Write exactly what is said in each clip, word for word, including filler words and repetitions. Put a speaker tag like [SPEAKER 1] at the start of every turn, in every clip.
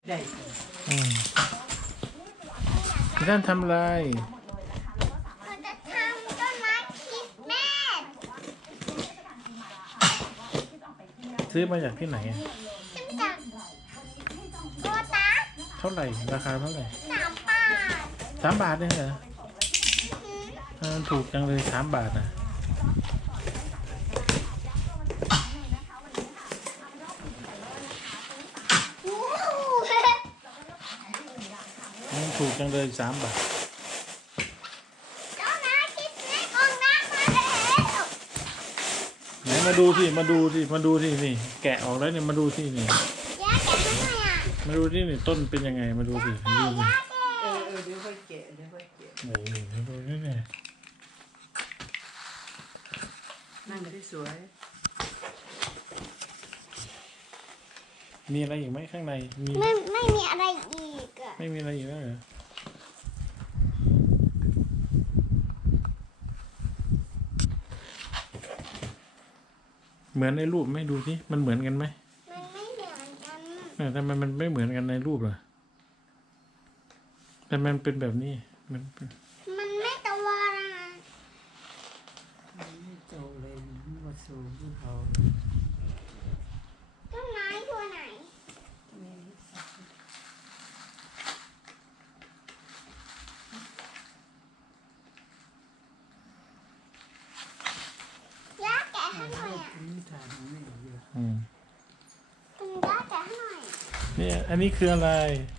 [SPEAKER 1] ได้
[SPEAKER 2] อืมพี่ท่านทำอะไร
[SPEAKER 3] เราจะทำต้นไม้คริสต์มาส
[SPEAKER 2] ซื้อมาจากที่ไหนอะ
[SPEAKER 3] ซึ่งจากโบตา
[SPEAKER 2] เท่าไหร่ราคาเท่าไหร่
[SPEAKER 3] สามบาท
[SPEAKER 2] สามบาทเนี่ยเหรอเออถูกจังเลยสามบาทนะถูกจังเลยสามบาท
[SPEAKER 3] ต้นไม้คริสต์มาสของน้ำมาแล้ว
[SPEAKER 2] ไหนมาดูสิมาดูสิมาดูสินี่แกะออกแล้วเนี่ยมาดูสินี่
[SPEAKER 3] ย่าแกะให้หน่อยอ่ะ
[SPEAKER 2] มาดูที่นี่ต้นเป็นยังไงมาดูสิดูสิ
[SPEAKER 3] ย่าแกะ
[SPEAKER 1] เออเออเดี๋ยวค่อยแกะเดี๋ยวค่อยแกะ
[SPEAKER 2] โอ้โหมาดูนี่เนี่ย
[SPEAKER 1] นั่งได้สวย
[SPEAKER 2] มีอะไรอีกไหมข้างในมี
[SPEAKER 3] ไม่ไม่มีอะไรอีกอ่ะ
[SPEAKER 2] ไม่มีอะไรอีกแล้วเหรอเหมือนในรูปไหมดูสิมันเหมือนกันไหม
[SPEAKER 3] มันไม่เหมือนกัน
[SPEAKER 2] เนี่ยทำไมมันไม่เหมือนกันในรูปล่ะแต่มันเป็นแบบนี้มันเป็น
[SPEAKER 3] มันไม่ตะวันอ่ะ
[SPEAKER 1] ไม่โตเลยมาสูงที่เขา
[SPEAKER 3] ต้นไม้ตัวไหนย่าแกะให้หน่อยอ่ะ
[SPEAKER 1] นี่ทางไม่เยอะ
[SPEAKER 2] อืม
[SPEAKER 3] คุณย่าแกะให้หน่อย
[SPEAKER 2] เนี่ยอันนี้คืออะไร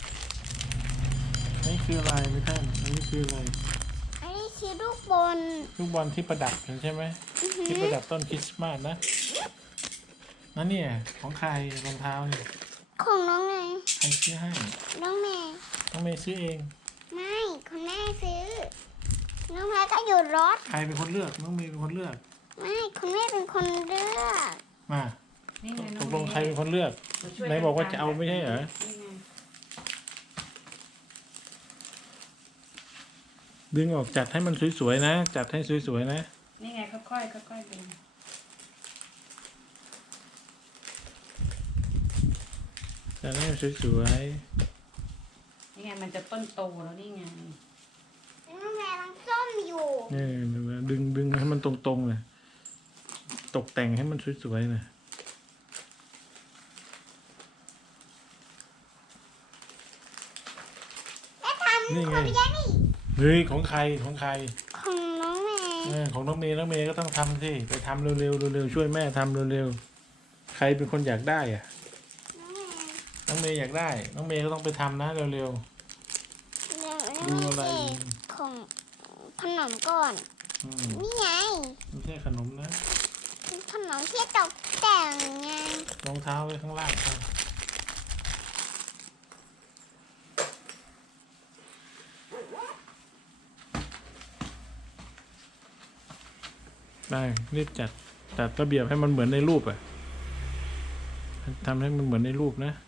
[SPEAKER 2] อันนี้คืออะไรไม่ท่านอันนี้คืออะไร
[SPEAKER 3] อันนี้คือลูกบอล
[SPEAKER 2] ลูกบอลที่ประดับใช่ไหม
[SPEAKER 3] อือหื
[SPEAKER 2] ที่
[SPEAKER 3] อ
[SPEAKER 2] ประดับต้นคริสต์มาสนะนั่นเนี่ยของใครรองเท้าเนี่ย
[SPEAKER 3] ของน้องไง
[SPEAKER 2] ใครซื้อให้
[SPEAKER 3] น้องเมย์
[SPEAKER 2] น้องเมย์ซื้อเอง
[SPEAKER 3] ไม่คุณแม่ซื้อ น้องแม่ก็อยู่รถ
[SPEAKER 2] ใครเป็นคนเลือกน้องเมย์เป็นคนเลือก
[SPEAKER 3] ไม่คุณแม่เป็นคนเลือก
[SPEAKER 2] มา
[SPEAKER 1] นี่ไง
[SPEAKER 2] ตกลงใครเป็นคนเลือกไหนบอกว่าจะเอาไม่ใช่เหรอ
[SPEAKER 1] นี่ไง
[SPEAKER 2] ดึงออกจัดให้มันสวยๆนะจัดให้สวยๆนะ
[SPEAKER 1] นี่ไงค่อยๆค่อยๆดึง
[SPEAKER 2] จัดให้มันสวย
[SPEAKER 1] นี่ไงมันจะต้นโตแล้วนี่ไง
[SPEAKER 3] น้องแม่กำลังส้มอยู่
[SPEAKER 2] ๆนี่ดึงดึงให้มันตรงๆเลยตกแต่งให้มันสวยๆนะ
[SPEAKER 3] และทำ
[SPEAKER 2] นี่
[SPEAKER 3] ข
[SPEAKER 2] ไง
[SPEAKER 3] องพี่แจ๊นี่
[SPEAKER 2] เฮ้ยของใครของใคร
[SPEAKER 3] ของน้องแม่
[SPEAKER 2] เออของน้องเมย์น้องเมย์ก็ต้องทำสิไปทำเร็วๆเร็วๆช่วยแม่ทำเร็วๆใครเป็นคนอยากได้อ่ะ
[SPEAKER 3] น้องแม่
[SPEAKER 2] น้องเมย์อยากได้ น้องเมย์ก็ต้องไปทำนะเร็ว
[SPEAKER 3] เดี๋ยว
[SPEAKER 2] ๆ
[SPEAKER 3] น้
[SPEAKER 2] ดู
[SPEAKER 3] อง
[SPEAKER 2] อะไร
[SPEAKER 3] แม่ของขนมก่อน
[SPEAKER 2] อืม
[SPEAKER 3] นี่ไง
[SPEAKER 2] ไม่ใช่ขนมนะ
[SPEAKER 3] ขนมที่ตกแต่งไง
[SPEAKER 2] รองเท้าไว้ข้างล่างครับได้รีบจัดจัดระเบียบให้มันเหมือนในรูปอ่ะทำให้มันเหมือนในรูปนะ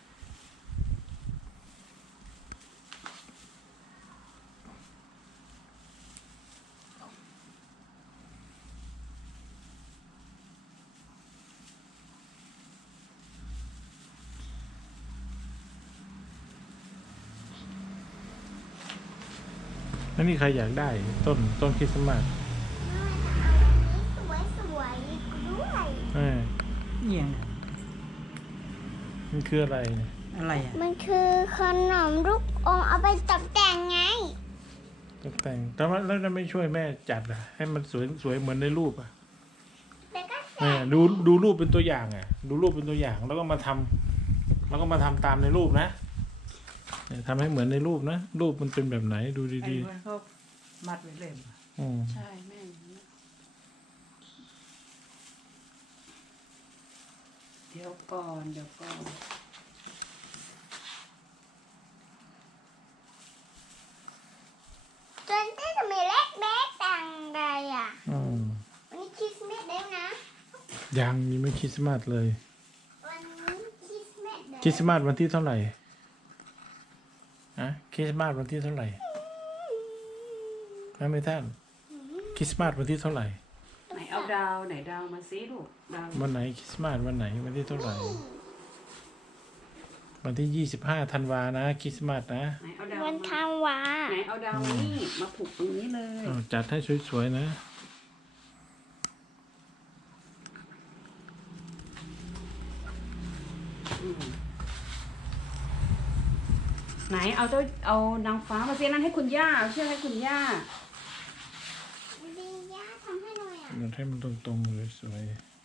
[SPEAKER 2] แล้วนี่ใครอยากได้ต้นต้นคริสต์มาส
[SPEAKER 3] สวยสวยๆด้วย
[SPEAKER 2] เออ
[SPEAKER 1] เนี่ย
[SPEAKER 2] มันคืออะไรเนี่ย
[SPEAKER 1] อะไรอ่ะ
[SPEAKER 3] มันคือขนมลูกอมเอาไปตกแต่งไง
[SPEAKER 2] ตกแต่งแต่ว่าแล้วจะไม่ช่วยแม่จัดอ่ะให้มันสวยสวยเหมือนในรูปอ่ะ
[SPEAKER 3] แล้วก็
[SPEAKER 2] เออดูดูรูปเป็นตัวอย่างอ่ะ ดูรูปเป็นตัวอย่างแล้วก็มาทำแล้วก็มาทำตามในรูปนะเนี่ยทำให้เหมือนในรูปนะรูปมันเป็นแบบไหนดู
[SPEAKER 1] ไอ้
[SPEAKER 2] ดี
[SPEAKER 1] มันเขามัดไว้เลย
[SPEAKER 2] ๆอืม
[SPEAKER 1] ใช่แม่เดี๋ยวก่อนเดี๋ยวก่อน
[SPEAKER 3] จนที่จะมีเล็กเล็กต่างใดอ่ะ
[SPEAKER 2] อืม
[SPEAKER 3] วันนี้คริสต์มาสแล้วนะ
[SPEAKER 2] ยังมีไม่คริสต์มาสเลย
[SPEAKER 3] วันนี้คริสต์มาสแล้ว
[SPEAKER 2] คริสต์มาสวันที่เท่าไหร่อะคริสต์มาสวันที่เท่าไหร่นะไม่ท่านคริสต์มาสวันที่เท่าไหร่
[SPEAKER 1] ไหนเอาดาวไหนดาวมาซิลูกดาว
[SPEAKER 2] วันไหนคริสต์มาสวันไหนวันที่เท่าไหร่วันที่ยี่สิบห้าธันวานะคริสต์มาสนะ
[SPEAKER 1] ไหนเอาดาว
[SPEAKER 3] วัน
[SPEAKER 1] มา
[SPEAKER 3] ทางวา
[SPEAKER 1] ไหนเอาดาวนี่มาผูกตรงนี้เลย
[SPEAKER 2] เอาจัดให้สวยๆนะ
[SPEAKER 1] อืมไหนเอาเจ้าเอานางฟ้ามาเสียนั้นให้คุณย่าเอาเชือกให้คุณย่า
[SPEAKER 3] ดีย่าทำให้หน่อยอ่ะ
[SPEAKER 2] มันให้มันตรงๆสวย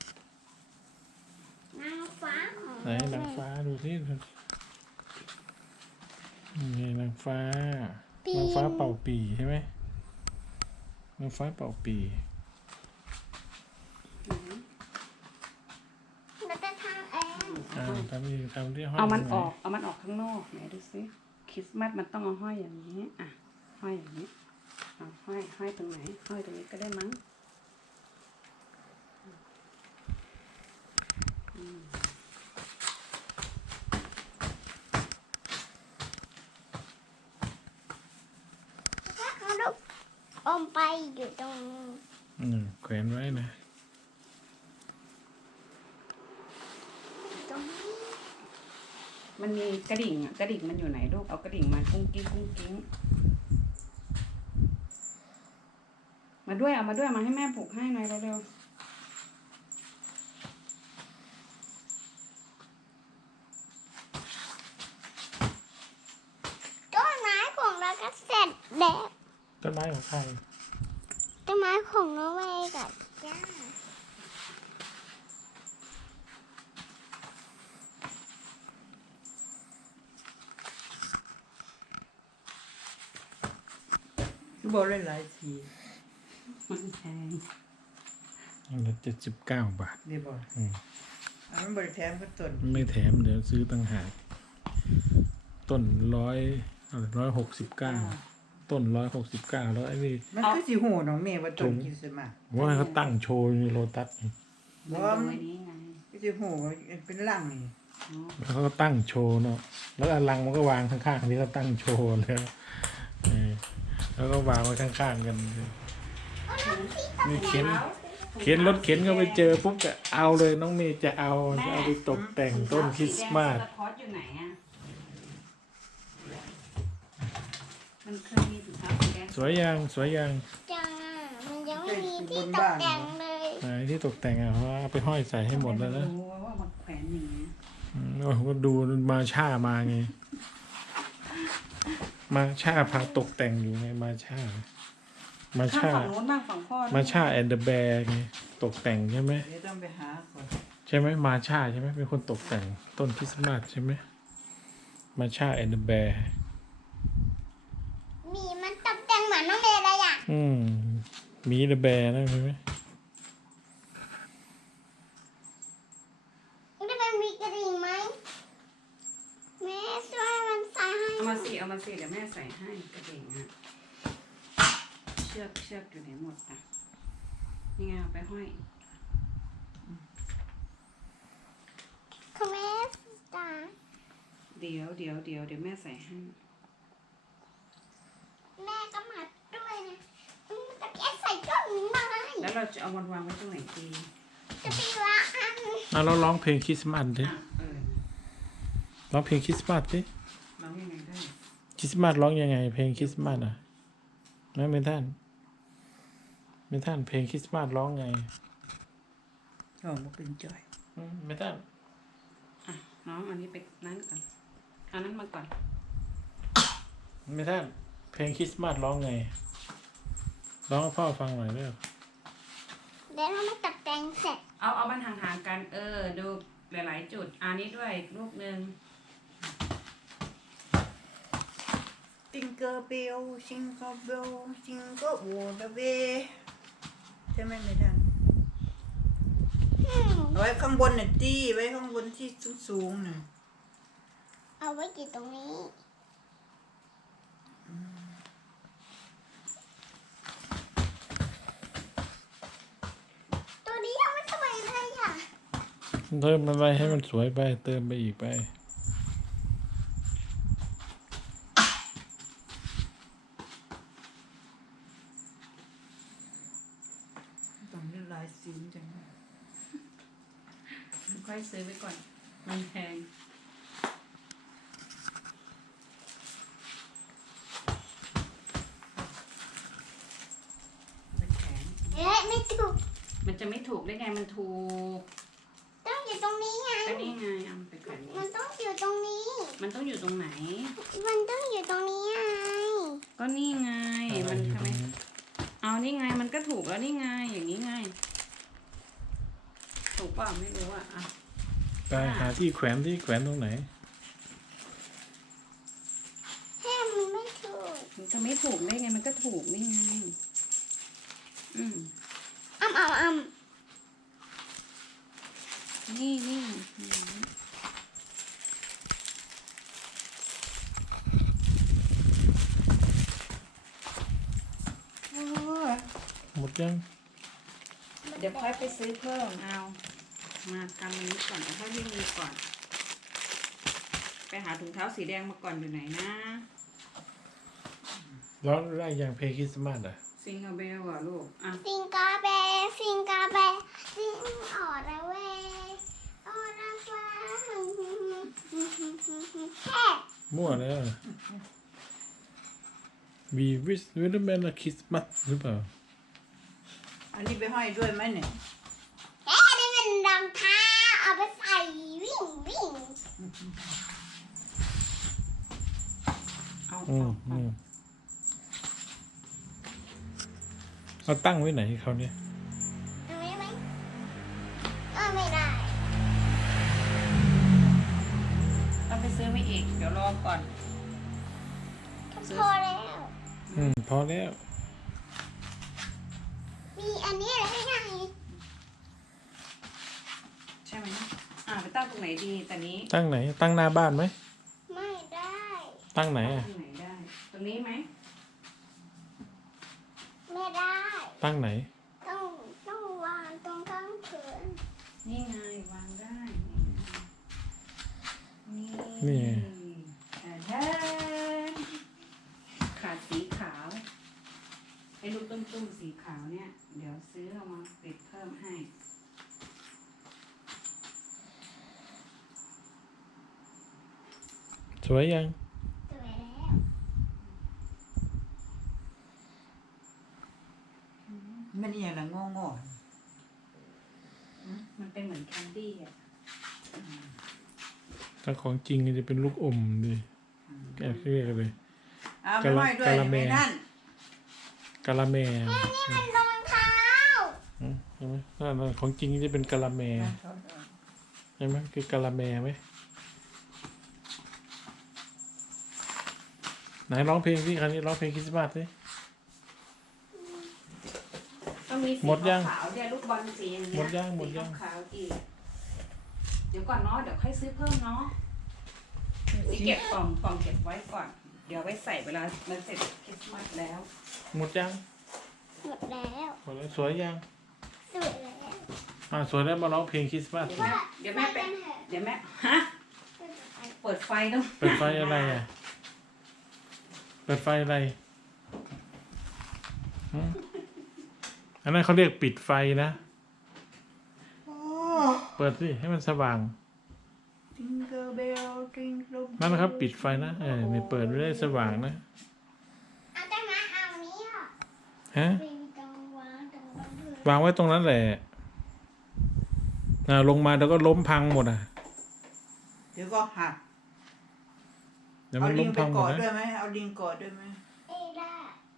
[SPEAKER 3] นางฟ้าของ
[SPEAKER 2] ๆไหนนางฟ้าดูสินี่นางฟ้านางฟ้าเป่าปีใช่ไหมนางฟ้าเป่าปี
[SPEAKER 3] เราจะทำเอง
[SPEAKER 2] อ่าทำนี่ทำที่ห้อย
[SPEAKER 1] เอามัน
[SPEAKER 2] ตรงไห
[SPEAKER 1] ออกเอามันออกข้างนอกไหนดูสิคริสต์มาสมันต้องเอาห้อยอย่างนี้อ่ะห้อยอย่างนี้เอาห้อยห้อยตรงไหนห้อยตรงนี้ก็ได้มั้งอืม
[SPEAKER 3] ถ้าเขาลูกอมไปอยู่ตรง
[SPEAKER 2] อืมแขวนไว้นะ
[SPEAKER 3] ตรงนี้
[SPEAKER 1] มันมีกระดิ่งอ่ะกระดิ่งมันอยู่ไหนลูกเอากระดิ่งมากุ้งกิ้งกุ้งกิ้งมาด้วยเอามาด้วยมาให้แม่ผูกให้หน่อยเร็ว
[SPEAKER 3] ต้นไม้ของเราก็เสร็จแล้ว
[SPEAKER 2] ต้นไม้ของใคร
[SPEAKER 3] ต้นไม้ของน้องเมย์กับย่า
[SPEAKER 4] คือบอกหลายๆที
[SPEAKER 1] ๆมันแพง
[SPEAKER 2] อันละเจ็ดสิบเก้าบาท
[SPEAKER 4] เดี๋ยวบอก
[SPEAKER 2] อืม
[SPEAKER 4] อันนั้นบริแทนก็ต้น
[SPEAKER 2] ไม่แถมเดี๋ยวซื้อตั้งหากต้นร้อยร้อยหกสิบเก้าต้นร้อยหกสิบเก้าแล้วไอ้นี่
[SPEAKER 4] มันคือสิหูน้องเมย์ว่าต้นกินสมา
[SPEAKER 2] ว่าเขาตั้งโชว์ในโลตัสนี่
[SPEAKER 1] มัน
[SPEAKER 4] บ่
[SPEAKER 1] ตรงไว้นี้ไง
[SPEAKER 4] คือสิหูว่าเป็นลังนี่
[SPEAKER 1] อ๋อ
[SPEAKER 2] แล้วเขาก็ตั้งโชว์เนาะแล้วอันลังมันก็วางข้างๆที่เขาตั้งโชว์แล้วเออแล้วก็วางไว้ข้างๆกันนี่เข็นเข็นรถเข็นก็ไปเจอปุ๊บก็เอาเลยน้องเมย์จะเอาจะเอาไปตกแต่งต้นคริสต์มาส
[SPEAKER 1] ถุงเท้าสีแดงสะท้อนอยู่ไหนอ่ะมันเคยมีถุงเท้าสีแดง
[SPEAKER 2] สวยยังสวยยัง
[SPEAKER 3] จ้ามันยังไม่มีที่ตกแต่งเลย
[SPEAKER 2] ไหนที่ตกแต่งอ่ะเอาไปห้อยใส่ให้หมดแล้วนะ
[SPEAKER 1] รู้ว่ามันแขวนอย่างนี้
[SPEAKER 2] อืมโอ้ยก็ดูมาช่ามาไง มาช่าพาตกแต่งอยู่ไงมาช่า มา
[SPEAKER 1] ข้าง
[SPEAKER 2] ช่า
[SPEAKER 1] ฝั่งโน้นบ้างฝั่งพ่อ
[SPEAKER 2] มาช่าแอนเดอร์แบร์ไงตกแต่งใช่ไหม
[SPEAKER 4] เดี๋ยวต้องไปหาก่อน
[SPEAKER 2] ใช่ไหมมาช่าใช่ไหมเป็นคนตกแต่งต้นคริสต์มาสใช่ไหมมาช่าแอนเดอร์แบร์
[SPEAKER 3] มีมันตกแต่งเหมือนน้องเมย์เลยอ่ะ
[SPEAKER 2] อืมมีเดอะแบร์นะใช่ไหม
[SPEAKER 3] แล้วมันมีกระดิ่งไหมแม่ช่วยมันใส่ให้
[SPEAKER 1] เอามาสิเอามาสิเดี๋ยวแม่ใส่ให้กระดิ่งอ่ะเชือกเชือกอยู่ไหนหมดอ่ะนี่ไงเอาไปห้อย
[SPEAKER 3] คุณแม่จ้า
[SPEAKER 1] เดี๋ยวเดี๋ยวเดี๋ยวเดี๋ยวแม่ใส่ให้
[SPEAKER 3] แม่ก็มาด้วยนะอืมตะแกใส่ต้นไม้
[SPEAKER 1] แล้วเราจะเอามันวางไว้ตรงไหนดี
[SPEAKER 3] จะไปวางอัน
[SPEAKER 2] อ่ะเราร้องเพลงคริสต์มาสดิ
[SPEAKER 1] อ่ะเออ
[SPEAKER 2] ร้องเพลงคริสต์มาสดิ
[SPEAKER 1] ร้องยังไงได้
[SPEAKER 2] คริสต์มาสร้องยังไง เพลงคริสต์มาสอ่ะนะเมท่านเมท่านเพลงคริสต์มาสร้องไง
[SPEAKER 4] โอ้มาเป็นจ่อย
[SPEAKER 2] อืมเมท่าน
[SPEAKER 1] อ่ะน้องอันนี้ไปนั่นก่อนเอานั้นมาก่อน
[SPEAKER 2] เมท่านเพลงคริสต์มาสร้องไงร้องให้พ่อฟังหน่อยเร็ว
[SPEAKER 3] เดี๋ยวเรามาตกแต่งเสร็จ
[SPEAKER 1] เอาเอามันห่างๆกัน เออ ดูหลายๆจุดอันนี้ด้วยลูกหนึ่ง
[SPEAKER 4] จิงเกอร์เบลจิงเกอร์เบลจิงเกอร์โวเดเวใช่ไหมไม่ทัน
[SPEAKER 3] อืม
[SPEAKER 4] เอาไว้ข้างบนน่ะตี้ไว้ข้างบนที่สูงๆน่ะ
[SPEAKER 3] เอาไว้กี่ตรงนี้ ตัวนี้ยังไม่สวยเลยอ่ะ
[SPEAKER 2] เติมมันไปให้มันสวยไป เติมไปอีกไป
[SPEAKER 4] ต้องเล่นลายสีจัง
[SPEAKER 1] ค่อยซื้อไว้ก่อน มันแพงจะไม่ถูกได้ไงมันถูก
[SPEAKER 3] ต้องอยู่ตรงนี้ไง
[SPEAKER 1] ก็นี่ไงเอาไปก่อนนี้
[SPEAKER 3] มันต้องอยู่ตรงนี้
[SPEAKER 1] มันต้องอยู่ตรงไหน
[SPEAKER 3] มันต้องอยู่ตรงนี้ไง
[SPEAKER 1] ก็นี่ไงมันทำไมเอานี่ไงมันก็ถูกแล้วนี่ไงอย่างนี้ไง ถูกเปล่าไม่รู้อ่ะอ่ะ
[SPEAKER 2] ไปหาที่แขวนที่แขวนตรงไหน
[SPEAKER 3] แค่มันไม่ถูก
[SPEAKER 1] มันจะไม่ถูกได้ไงมันก็ถูกนี่ไง อืม
[SPEAKER 3] อ้ำอ้ำอ้ำ
[SPEAKER 1] นี่นี่อืม
[SPEAKER 4] โอ้ย
[SPEAKER 2] หมดยัง
[SPEAKER 1] เดี๋ยวค่อยไปซื้อเพิ่มเอา มาทำอันนี้ก่อนเดี๋ยวค่อยวิ่งดีก่อน ไปหาถุงเท้าสีแดงมาก่อนอยู่ไหนนะ
[SPEAKER 2] แล้วได้ยังเพลงคริสต์มาสอ่ะ
[SPEAKER 1] ซิงเกิลเบลอ่ะลูกอ่ะ
[SPEAKER 3] สิงกาเบสิงกาเบสิงออระเวออระฟ้าแค่
[SPEAKER 2] มั่วแล้ว We wish we remember Christmas หรือเปล่า
[SPEAKER 4] อันนี้ไปห้อยด้วยไหมเนี่ย
[SPEAKER 3] แค่นี่มันรองเท้าเอาไปใส่วิ่งวิ่ง
[SPEAKER 1] เอา
[SPEAKER 2] อื
[SPEAKER 1] เอา
[SPEAKER 2] ม
[SPEAKER 1] เอา
[SPEAKER 2] อืมเราตั้งไว้ไหนเขาเนี่ย
[SPEAKER 3] เอาไหมไหมก็ไม่ได้
[SPEAKER 1] เอาไปซื้อไม่อีก เดี๋ยวรอก่อน
[SPEAKER 3] พอแล้ว
[SPEAKER 2] อืม พอแล้ว
[SPEAKER 3] มีอันนี้อะไรให้ไง
[SPEAKER 1] ใช่ไหมอ่าไปตั้งตรงไหนดีแต่นี้
[SPEAKER 2] ตั้งไหน ตั้งหน้าบ้านไหม
[SPEAKER 3] ไม่ได้
[SPEAKER 2] ตั้งไหน
[SPEAKER 1] ตั้ง
[SPEAKER 2] อ่ะ
[SPEAKER 1] ตรงไหนได้ ตรงนี้ไหม
[SPEAKER 3] ไม่ได้
[SPEAKER 2] ตั้งไหน
[SPEAKER 3] ต้องต้องวางตรงข้างผืน
[SPEAKER 1] นี่ไงวางได้ นี่
[SPEAKER 2] นี่
[SPEAKER 1] ไง
[SPEAKER 2] ไง
[SPEAKER 1] อ่าแทนขาดสีขาวไอ้ลูกตุ้มๆสีขาวเนี่ย เดี๋ยวซื้อเอามาติดเพิ่มให้
[SPEAKER 2] สวยยัง
[SPEAKER 3] สวยแล้ว
[SPEAKER 4] มันอย่างละงงอ
[SPEAKER 1] มันเป็นเหมือนแคนดี้อ่ะ
[SPEAKER 2] ถ้าของจริงจะเป็นลูกอมดิแกเรียกเลย
[SPEAKER 4] ๆเอาไปห้อยด้วย
[SPEAKER 2] กะละ
[SPEAKER 4] เห็นไห
[SPEAKER 2] แม
[SPEAKER 4] มนั่น
[SPEAKER 2] กะละแม
[SPEAKER 3] นี่มันรองเท้า
[SPEAKER 2] อืมใช่ไหมนั่นนั่นของจริงจะเป็นกะละแมใช่ไหมคือกะละแมไหมไหนร้องเพลงที่ครั้นี้ร้องเพลงคริสต์มาสสิ
[SPEAKER 1] ต้องมีสี
[SPEAKER 2] หมดยัง
[SPEAKER 1] ขาวๆเนี่ยลูกบอลสีอย่างเงี้ย
[SPEAKER 2] หมดยังหมดยัง
[SPEAKER 1] สีขาวๆอีก เดี๋ยวก่อนเนาะเดี๋ยวค่อยซื้อเพิ่มเนาะนี่เก็บกล่องกล่องเก็บไว้ก่อน เดี๋ยวไว้ใส่เวลามันเสร็จคริสต์มาสแล้ว
[SPEAKER 2] หมดยัง
[SPEAKER 3] หมดแล้ว
[SPEAKER 2] หมดแล้วสวยยัง
[SPEAKER 3] สวยแล้ว
[SPEAKER 2] อ่าสวยแล้วมาร้องเพลงคริสต์มาส
[SPEAKER 1] เดี๋ยวแม่เดี๋ยวแม่ไป
[SPEAKER 3] กันเถอะ
[SPEAKER 1] เดี๋ยวแม่ฮะเปิดไฟต้อง
[SPEAKER 2] เปิดไฟอะไรอ่ะเปิดไฟอะไรหืมอันนั้นเขาเรียกปิดไฟนะ
[SPEAKER 4] โอ้
[SPEAKER 2] เปิดสิให้มันสว่าง
[SPEAKER 4] จิงเกอร์เบลจิงเกอร์
[SPEAKER 2] นั่นนะครับ ปิดไฟนะเออนี่เปิดไม่ได้สว่างนะ
[SPEAKER 3] เอาแต่มาเอานี้อ่ะ
[SPEAKER 2] ฮะ
[SPEAKER 3] เป็นตรงวางตรงบนพื้น
[SPEAKER 2] วางไว้ตรงนั้นแหละอ่าลงมาแล้วก็ล้มพังหมดอ่ะ
[SPEAKER 4] เดี๋ยวก็หัก
[SPEAKER 2] เดี๋ยว
[SPEAKER 4] เอา
[SPEAKER 2] มัน
[SPEAKER 4] ลิ
[SPEAKER 2] ล้
[SPEAKER 4] ง
[SPEAKER 2] ม
[SPEAKER 4] ไป
[SPEAKER 2] พังหมด
[SPEAKER 4] กอด
[SPEAKER 2] นะ
[SPEAKER 4] ด้วยไหมเอาลิงกอดด้วยไหม
[SPEAKER 3] เอ้ยได้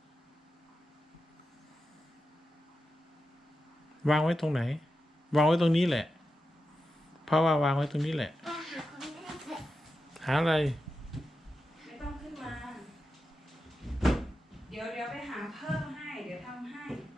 [SPEAKER 2] วางไว้ตรงไหน วางไว้ตรงนี้แหละ เพราะว่าวางไว้ตรงนี้แหละ
[SPEAKER 3] ก็หาคนได้เถอะ
[SPEAKER 2] หาอะไร
[SPEAKER 1] ไม่ต้องขึ้นมา เดี๋ยวเดี๋ยวไปหาเพิ่มให้ เดี๋ยวทำให้ไป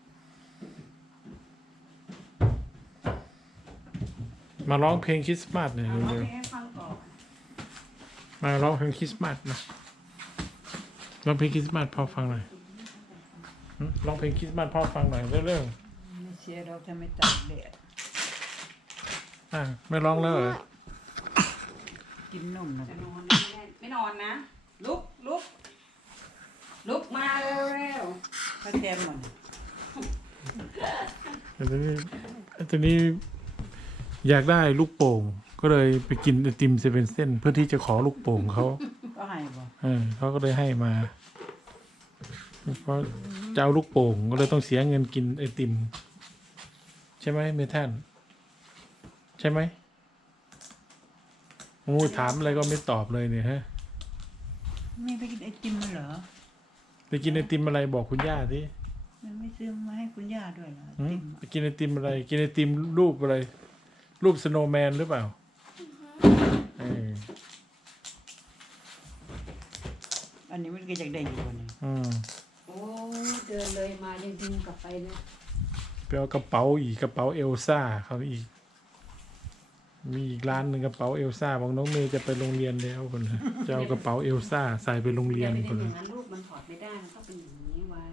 [SPEAKER 2] มาร้องเพลงคริสต์มาสเนี่ย
[SPEAKER 1] เอามา
[SPEAKER 2] เร็ว
[SPEAKER 1] ให้ฟังก่อน
[SPEAKER 2] ๆมาร้องเพลงคริสต์มาสนะร้องเพลงคริสต์มาสพ่อฟังหน่อยหึร้องเพลงคริสต์มาสพ่อฟังหน่อยเร็ว
[SPEAKER 4] ไม่เชียร์เราจะไม่ตากแดด
[SPEAKER 2] ๆอ่ะไม่ร้องแล้วเหรอ
[SPEAKER 4] กินนมนะ
[SPEAKER 1] จะนอนไม่ได้ไม่นอนนะ ลุกลุกลุกมาเร็ว
[SPEAKER 4] พระแทมหมด
[SPEAKER 2] แต่ตอนนี้ตอนนี้อยากได้ลูกโป่ง ก็เลยไปกินไอติมเซเว่นเส้นเพื่อที่จะขอลูกโป่งเขา
[SPEAKER 4] ก็ให้บ่
[SPEAKER 2] เออเขาก็เลยให้มาเพราะจะเอาลูกโป่งก็เลยต้องเสียเงินกินไอติมใช่ไหมเมทันใช่ไหมโอ้ถามอะไรก็ไม่ตอบเลยเนี่ยฮะ
[SPEAKER 4] ไม่ไปกินไอติมมาเหรอ
[SPEAKER 2] ไปกินไอติมอะไรบอกคุณย่าสิ
[SPEAKER 4] มันไม่ซื้อมาให้คุณย่าด้วยเหรอไอ
[SPEAKER 2] หืม
[SPEAKER 4] ติม
[SPEAKER 2] ไปกินไอติมอะไร กินไอติมรูปอะไร รูปสโนว์แมนหรือเปล่าเออ
[SPEAKER 4] อันนี้มันก็อยากได้อยู่วันนี้
[SPEAKER 2] อืม
[SPEAKER 1] โอ้เดินเลยมายังดึงกลับไปเลย
[SPEAKER 2] ไปเอากระเป๋าอีกกระเป๋าเอลซ่าเขาอีก มีอีกร้านหนึ่งกระเป๋าเอลซ่าบอกน้องเมย์จะไปโรงเรียนแล้วคนนะจะเอากระเป๋าเอลซ่าใส่ไปโรงเรียน
[SPEAKER 1] เป็น
[SPEAKER 2] คน
[SPEAKER 1] อ
[SPEAKER 2] นะ
[SPEAKER 1] ย่างนั้นรูปมันถอดไม่ได้มันต้องเป็นอย่างนี้ไว้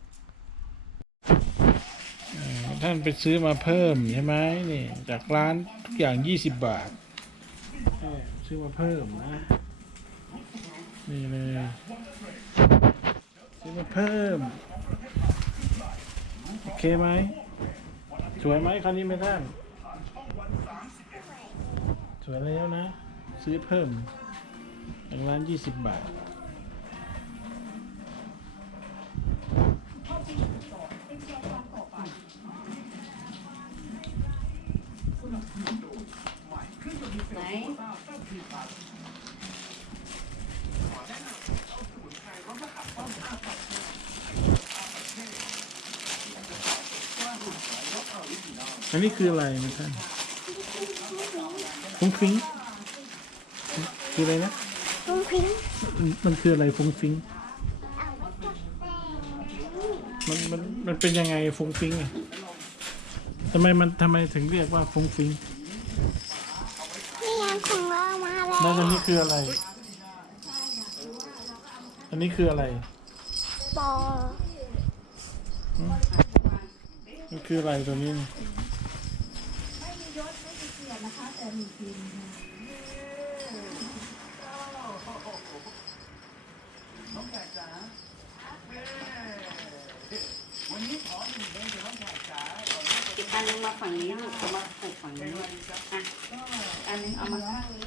[SPEAKER 2] ท่านไปซื้อมาเพิ่มใช่ไหมนี่ จากร้านทุกอย่างยี่สิบบาทเออซื้อมาเพิ่มนะ นี่เลยซื้อมาเพิ่ม โอเคไหม สวยไหมคันนี้ไม่ท่าน สวยแล้วนะ ซื้อเพิ่มจากร้านยี่สิบบาท
[SPEAKER 1] ไหน
[SPEAKER 2] อันนี้คืออะไรนะท่านฟุ้งฟิ้งคืออะไรนะ
[SPEAKER 3] ฟุ้งฟิ้ง
[SPEAKER 2] มันมันคืออะไรฟุ้งฟิ้ง
[SPEAKER 3] เอาไว้กับแป้ง
[SPEAKER 2] มันมันมันเป็นยังไงฟุ้งฟิ้งอ่ะทำไมมันทำไมถึงเรียกว่าฟุ้งฟิ้ง
[SPEAKER 3] นี่ยังของเรามาแล้ว
[SPEAKER 2] แล้วอันนี้คืออะไร อันนี้คืออะไร
[SPEAKER 3] ปอ
[SPEAKER 2] มันคืออะไรตัวนี้
[SPEAKER 1] อีกอันนึงมาฝั่งนี้ลูกเอามาปลูกฝั่งนี้อ่ะอันนึงเอามาข้างนี้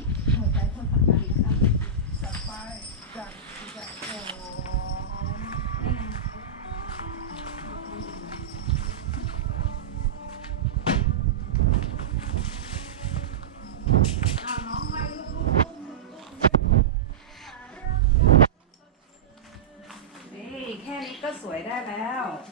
[SPEAKER 1] นี่แค่นี้ก็สวยได้แล้ว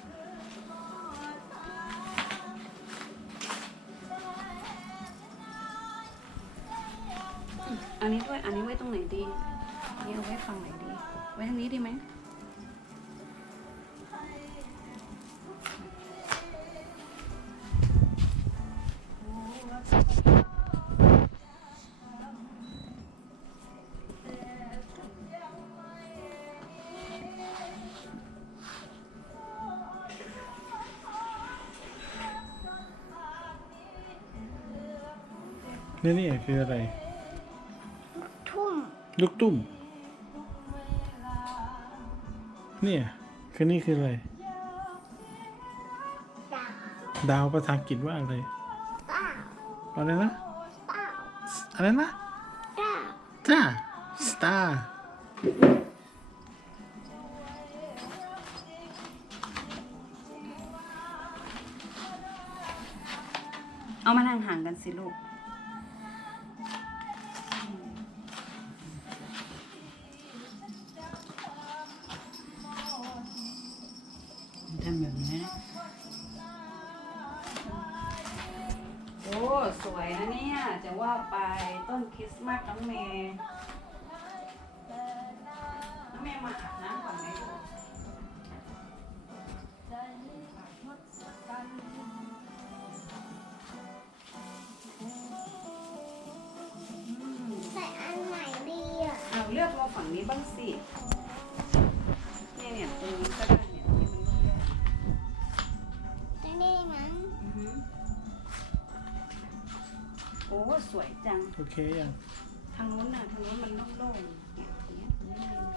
[SPEAKER 1] อันนี้ด้วย อันนี้ไว้ตรงไหนดีอันนี้เอาไว้ฝั่งไหนดี ไว้ทางนี้ดีไหม
[SPEAKER 2] นี่นี่คืออะไร
[SPEAKER 3] ทุ่ม
[SPEAKER 2] ลูกตุ้ม เนี่ยคือนี่คืออะไร
[SPEAKER 3] ดาว
[SPEAKER 2] ดาวภาษาอังกฤษว่าอะไร
[SPEAKER 3] เต้า
[SPEAKER 2] อะไรนะ
[SPEAKER 3] เต้า
[SPEAKER 2] อะไรนะ
[SPEAKER 3] เต้า
[SPEAKER 2] จ้า สตาร์
[SPEAKER 1] เอามานั่งห่างกันสิลูก
[SPEAKER 4] ทำแบบนี้
[SPEAKER 1] โอ้ สวยนะเนี่ย จะว่าไปต้นคริสต์มาสน้องเมย์น้องเมย์มาอาบน้ำก่อนไหมลูก
[SPEAKER 3] ใส่อันไหนดีอ่ะ
[SPEAKER 1] เอาเลือกมาฝั่งนี้บ้างสิ เนี่ยเนี่ยตรงนี้ก็ได้เนี่ยที่มันโล่ง
[SPEAKER 3] จะได้มั้ง
[SPEAKER 1] ๆอือหือโอ้ สวยจัง
[SPEAKER 2] โอเคยัง
[SPEAKER 1] ทางนู้นน่ะ ทางนู้นมันโล่งๆเนี่ยตรงเนี้ยตรงนี้เลย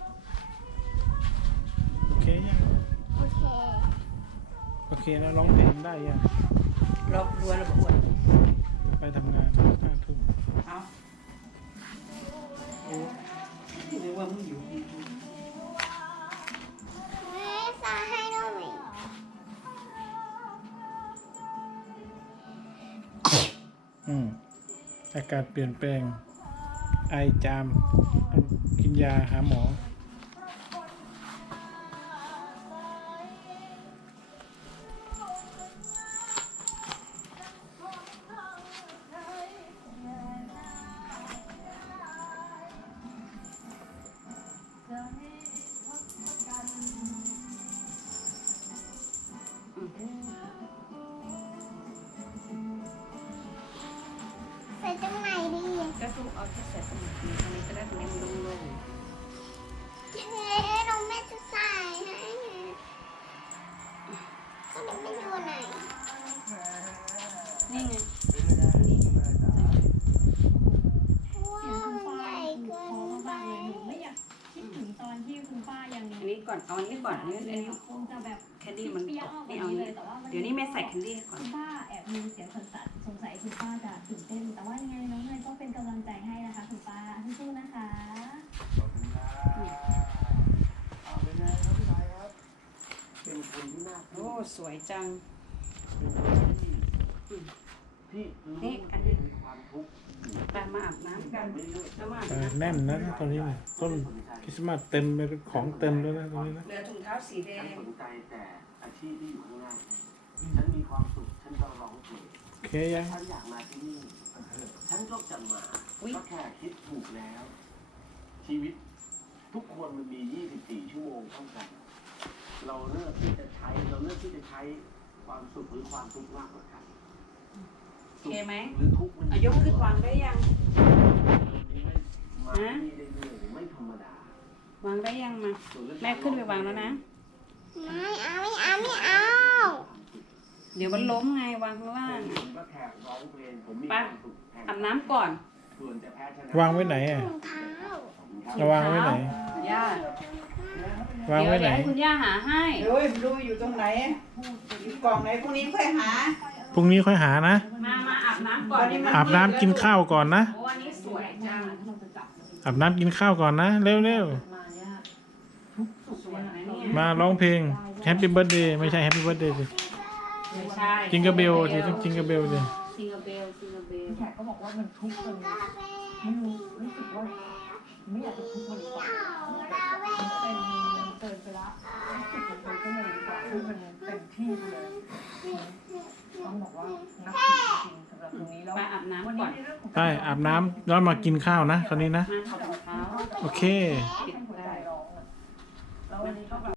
[SPEAKER 2] โอเคยัง
[SPEAKER 3] โอเค
[SPEAKER 2] โอเคแล้วร้องเพลงได้ยัง
[SPEAKER 4] เรารวยเราบอวด
[SPEAKER 2] ไปทำงานห้าทุ่ม
[SPEAKER 4] เอาโอ้ไม่ว่ามึงอยู่
[SPEAKER 3] แม่ซาให้หน่อย
[SPEAKER 2] อากาศเปลี่ยนแปลง ไอจามต้องกินยาหาหมอ
[SPEAKER 3] ใส่ตรงไหนดี
[SPEAKER 1] ก็ดูเอาที่ใส่ตรงนี้ตรงนี้ก็ได้ตรงนี้มันโล่ง
[SPEAKER 3] เฮ้น้องแม่จะใส่ให้ก็เลยไม่รู้ไหน
[SPEAKER 1] ๆนี่ไง
[SPEAKER 3] ว้าวมันใหญ่เกินไป
[SPEAKER 5] ไม่อยากคิดถึงตอนที่คุณป้ายัง
[SPEAKER 1] อันนี้ก่อนเอาอันนี้ก่อนอันนี้อันนี้
[SPEAKER 5] คงจะแบบ
[SPEAKER 1] แคนดี้มัน
[SPEAKER 5] เปีย
[SPEAKER 1] ต
[SPEAKER 5] ก
[SPEAKER 1] ก
[SPEAKER 5] ออก
[SPEAKER 1] นี่
[SPEAKER 5] มา
[SPEAKER 1] เอา
[SPEAKER 5] เล
[SPEAKER 1] นี้
[SPEAKER 5] ยแต่ว่า
[SPEAKER 1] เดี๋ยวนี้แม่ใส่แคนดี้ให้ก่อน
[SPEAKER 5] คุณป้าแอบมีเสียงสั่นๆสงสัยคุณป้าจะตื่นเต้น แต่ว่ายังไงน้องเนยก็เป็นกำลังใจให้นะคะคุณป้าสู้ๆนะคะ
[SPEAKER 6] เป็นคนที่น่า
[SPEAKER 1] โอ้สวยจัง
[SPEAKER 6] ที่
[SPEAKER 1] นี่อันนี้
[SPEAKER 6] มีความทุกข์
[SPEAKER 1] ไปมาอาบน้ำกันแล้วมาอาบ
[SPEAKER 2] เออ
[SPEAKER 1] น้ำ
[SPEAKER 2] แน่นนะตอนนี้นะต้นคริสต์มาสเต็มไปเป็นของเต็มแล้วนะตรงนี้นะ
[SPEAKER 1] เหลือถุงเท้าสีแด
[SPEAKER 6] ฉัน
[SPEAKER 1] ง
[SPEAKER 6] สนใจแต่อาชีพที่อยู่ข้างหน้าฉันมีความสุขฉันก็ร้องเพลง
[SPEAKER 2] โอเคยัง
[SPEAKER 6] ฉันอยากมาที่นี่ฉันก็จะมาก็แค่คิดถูกแล้ว ชีวิตทุกคนมันมี ยี่สิบสี่ ชั่วโมงเท่ากัน เราเลือกที่จะใช้เราเลือกที่จะใช้ความสุขหรือความทุกข์มากกว่ากัน
[SPEAKER 1] โอเคไหม
[SPEAKER 6] หรือทุกข์มัน
[SPEAKER 1] อายกขึ้นวางได้ยัง
[SPEAKER 6] มาที่นี่ได้เรื่อยๆไม่ธรรมดาว
[SPEAKER 1] างได้ยังมา แม่ขึ้นไปวางแล้วนะ
[SPEAKER 3] ไม่เอาไม่เอาไม่เอา
[SPEAKER 1] เดี๋ยวมันล้มไงวางข้างล่าง
[SPEAKER 6] ผมก็แค่ร้องเพลงผมมีความสุขแทน
[SPEAKER 1] อาบน้ำก่อน
[SPEAKER 6] ส่วนจะแพ้ชนะ
[SPEAKER 2] วางไว้ไหนอ่ะ
[SPEAKER 3] ถุงเท้า
[SPEAKER 2] เราวางไว้ไหน
[SPEAKER 1] ย่าว
[SPEAKER 2] าง
[SPEAKER 1] เดี๋ยว
[SPEAKER 2] ไว้ไหน
[SPEAKER 1] เดี๋ยวให้คุณย่าหาให้
[SPEAKER 4] เดี๋ยวดูอยู่ตรงไหนอยู่กล่องไหนพรุ่งนี้ค่อยหา
[SPEAKER 2] พรุ่งนี้ค่อยหานะ
[SPEAKER 1] มามาอาบน้ำก่อน
[SPEAKER 4] ตอนนี้มัน
[SPEAKER 2] อาบน้ำกินข้าวก่อนนะ
[SPEAKER 1] โอ้อันนี้สวยจัง
[SPEAKER 2] อาบน้ำกินข้าวก่อนนะ เร็ว
[SPEAKER 5] มาเนี่ย
[SPEAKER 1] สวยนะเนี่ย
[SPEAKER 2] ๆ มาร้องเพลง Happy Birthday ไม่ใช่ Happy Birthday สิ
[SPEAKER 1] ไม่ใช่
[SPEAKER 2] จิงกระเบลสิต้องจิงกระเบลสิ
[SPEAKER 1] จิงกระเบลจิงกระเบล
[SPEAKER 5] แขกก็บอกว่ามันทุกข์จน
[SPEAKER 3] กาแฟ
[SPEAKER 5] ไม่รู้รู้สึกว่าไม่อยากจะทุกข์มันอีกต่อ
[SPEAKER 3] กาแฟ
[SPEAKER 5] เป็นเกินไปละรู้สึกมันก็เลยดีกว่าคือมันเต็มที่ไปเลยต้องบอกว่านับถือจริงๆสำหรับตรงนี้แล้ว
[SPEAKER 1] ไปอาบน้ำ
[SPEAKER 5] วัน
[SPEAKER 1] ก่
[SPEAKER 5] นี้
[SPEAKER 1] อน
[SPEAKER 5] ในเรื่องของ
[SPEAKER 2] ใช่อาบน้ำแล้วมากินข้าวนะตอนนี้นะ
[SPEAKER 1] มาถอดรองเท้า
[SPEAKER 2] โอเค
[SPEAKER 5] ให้หัวใจร้องอะแล้ววันนี้ก็แบบ